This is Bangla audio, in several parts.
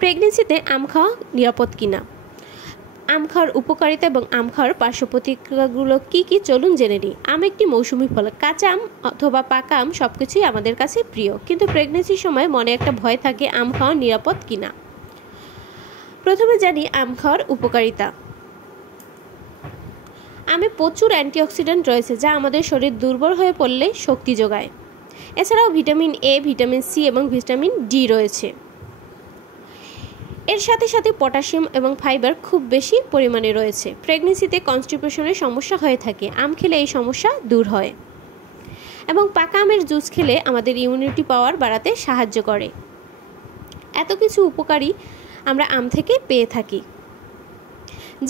প্রেগনেন্সিতে আম খাওয়া নিরাপদ কিনা, আম খাওয়ার উপকারিতা এবং আম খাওয়ার পার্শ্ব প্রতিক্রিয়াগুলো কী কী চলুন জেনে নিই। আম একটি মৌসুমি ফল। কাঁচা আম অথবা পাকা আম সব কিছুই আমাদের কাছে প্রিয়, কিন্তু প্রেগনেন্সির সময় মনে একটা ভয় থাকে আম খাওয়া নিরাপদ কিনা। প্রথমে জানি আম খাওয়ার উপকারিতা। আমে প্রচুর অ্যান্টিঅক্সিডেন্ট রয়েছে যা আমাদের শরীর দুর্বল হয়ে পড়লে শক্তি যোগায়। এছাড়াও ভিটামিন এ, ভিটামিন সি এবং ভিটামিন ডি রয়েছে। এর সাথে সাথে পটাশিয়াম এবং ফাইবার খুব বেশি পরিমাণে রয়েছে। প্রেগনেন্সিতে কনস্টিপেশনের সমস্যা হয়ে থাকে, আম খেলে এই সমস্যা দূর হয়। এবং পাকা আমের জুস খেলে আমাদের ইমিউনিটি পাওয়ার বাড়াতে সাহায্য করে। এত কিছু উপকারী আমরা আম থেকে পেয়ে থাকি,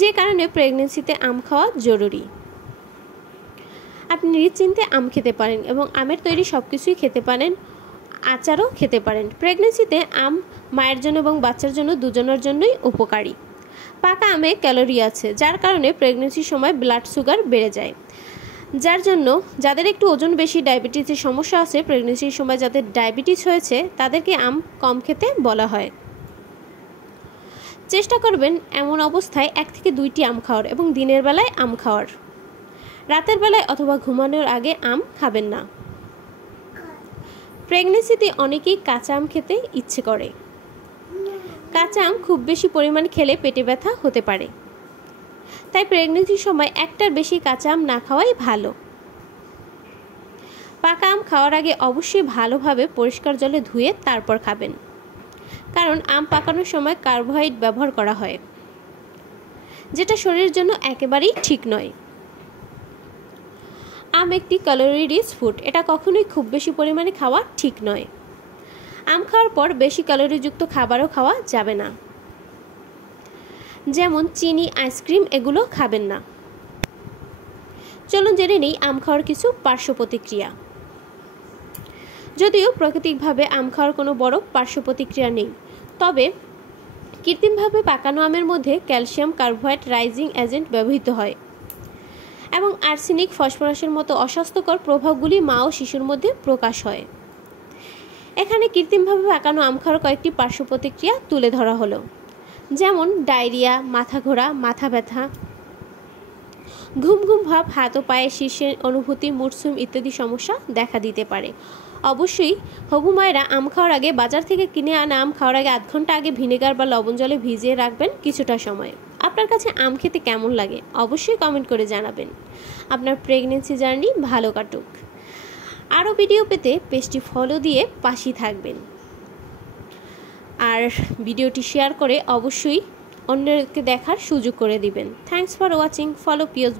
যে কারণে প্রেগনেন্সিতে আম খাওয়া জরুরি। আপনি নিশ্চিন্তে আম খেতে পারেন এবং আমের তৈরি সব কিছুই খেতে পারেন, আচারও খেতে পারেন। প্রেগনেন্সিতে আম মায়ের জন্য এবং বাচ্চার জন্য দুজনের জন্যই উপকারী। পাকা আমে ক্যালোরি আছে, যার কারণে প্রেগনেন্সির সময় ব্লাড সুগার বেড়ে যায়, যার জন্য যাদের একটু ওজন বেশি, ডায়াবেটিসের সমস্যা আছে, প্রেগনেন্সির সময় যাদের ডায়াবেটিস হয়েছে তাদেরকে আম কম খেতে বলা হয়। চেষ্টা করবেন এমন অবস্থায় 1 থেকে 2টি আম খাওয়ার এবং দিনের বেলায় আম খাওয়ার। রাতের বেলায় অথবা ঘুমানোর আগে আম খাবেন না। প্রেগনেন্সিতে অনেকেই কাঁচা আম খেতে ইচ্ছে করে। কাঁচা আম খুব বেশি পরিমাণ খেলে পেটে ব্যথা হতে পারে, তাই প্রেগনেন্সির সময় একটার বেশি কাঁচা আম না খাওয়াই ভালো। পাকা আম খাওয়ার আগে অবশ্যই ভালোভাবে পরিষ্কার জলে ধুয়ে তারপর খাবেন, কারণ আম পাকানোর সময় কার্বোহাইড্রেট ব্যবহার করা হয়, যেটা শরীরের জন্য একেবারেই ঠিক নয়। আম একটি ক্যালোরি রিচ ফুড, এটা কখনোই খুব বেশি পরিমাণে খাওয়া ঠিক নয়। আম খাওয়ার পর বেশি ক্যালোরিযুক্ত খাবারও খাওয়া যাবে না, যেমন চিনি, আইসক্রিম, এগুলো খাবেন না। চলুন জেনে নিই আম খাওয়ার কিছু পার্শ্ব প্রতিক্রিয়া। যদিও প্রাকৃতিকভাবে আম খাওয়ার কোনো বড় পার্শ্ব প্রতিক্রিয়া নেই, তবে কৃত্রিমভাবে পাকানো আমের মধ্যে ক্যালসিয়াম কার্বোহাইড্রেট রাইজিং এজেন্ট ব্যবহৃত হয় এবং আর্সেনিক, ফসফরাসের মতো অস্বাস্থ্যকর প্রভাবগুলি মা ও শিশুর মধ্যে প্রকাশ হয়। এখানে কৃত্রিমভাবে পাকানো আম খাওয়ার কয়েকটি পার্শ্ব প্রতিক্রিয়া তুলে ধরা হলো, যেমন ডায়রিয়া, মাথা ঘোরা, মাথা ব্যথা, ঘুম ঘুম ভাব, হাত ও পায়ে শীর্ষের অনুভূতি, মুডসুইং ইত্যাদি সমস্যা দেখা দিতে পারে। অবশ্যই হবু মায়েরা আম খাওয়ার আগে বাজার থেকে কিনে আনা আম খাওয়ার আগে 1 ঘন্টা আগে ভিনেগার বা লবণ জলে ভিজিয়ে রাখবেন কিছুটা সময়। আপনার কাছে আম খেতে কেমন লাগে অবশ্যই কমেন্ট করে জানাবেন। আপনার প্রেগনেন্সি জার্নি ভালো কাটুক। আরও ভিডিও পেতে পেজটি ফলো দিয়ে পাশেই থাকবেন, আর ভিডিওটি শেয়ার করে অবশ্যই অন্যকে দেখার সুযোগ করে দিবেন। Thanks for watching. ফলো পিওস।